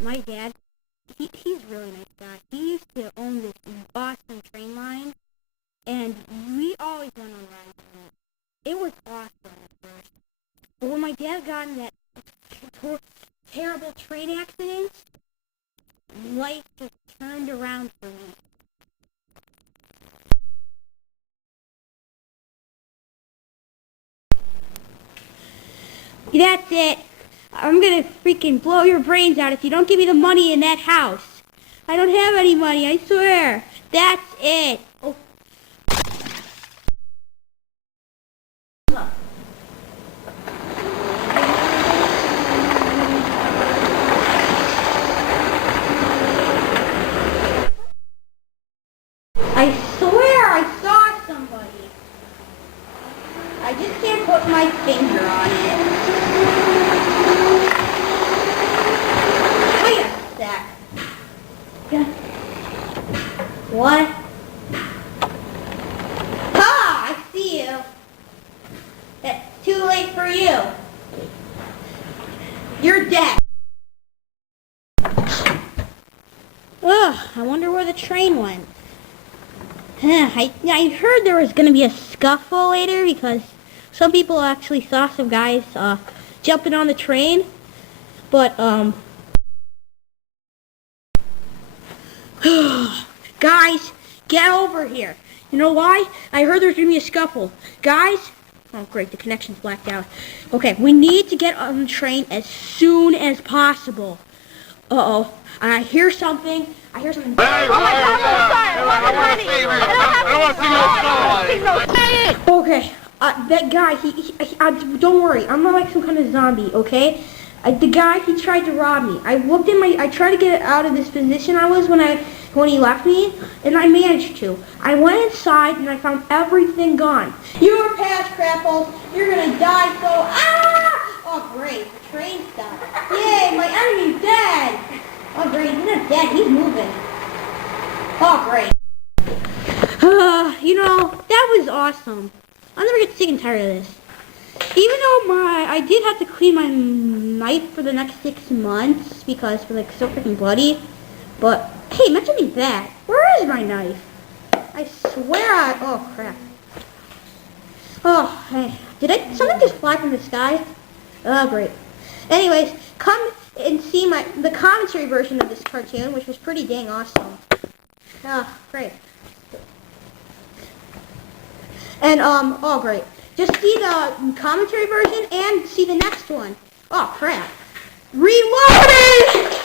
my dad, he's a really nice guy. He used to own this Boston train line, and we always went on rides on it. It was awesome at first. But when my dad got in that terrible train accident, life just turned around for me. That's it. I'm gonna freaking blow your brains out if you don't give me the money in that house. I don't have any money, I swear. That's it. Oh. I swear I saw somebody. I just can't put my finger on it. Wait a sec. Yeah. What? Ah, I see you. It's too late for you. You're dead. Ugh, I wonder where the train went. I heard there was going to be a scuffle later because some people actually saw some guys jumping on the train. But, guys, get over here. You know why? I heard there's going to be a scuffle. Guys, oh great, the connection's blacked out. Okay, we need to get on the train as soon as possible. Uh-oh, I hear something. I hear something. Oh my God, I'm sorry, I don't want to see no. Okay, that guy, don't worry, I'm not like some kind of zombie, okay? The guy, he tried to rob me. I tried to get out of this position I was when he left me, and I managed to. I went inside and I found everything gone. You're past, Crapples. You're gonna die, so oh great, the train stopped. Yay, my enemy's dead. Oh great, he's not dead, he's moving. Oh great. You know, that was awesome. I'll never get sick and tired of this. Even though I did have to clean my knife for the next 6 months because it was like so freaking bloody. But hey, mentioning that, where is my knife? I swear oh crap. Oh, hey, did something just fly from the sky? Oh great. Anyways, come and see the commentary version of this cartoon, which was pretty dang awesome. Oh, great. And oh great. Just see the commentary version and see the next one. Oh crap. Reloading!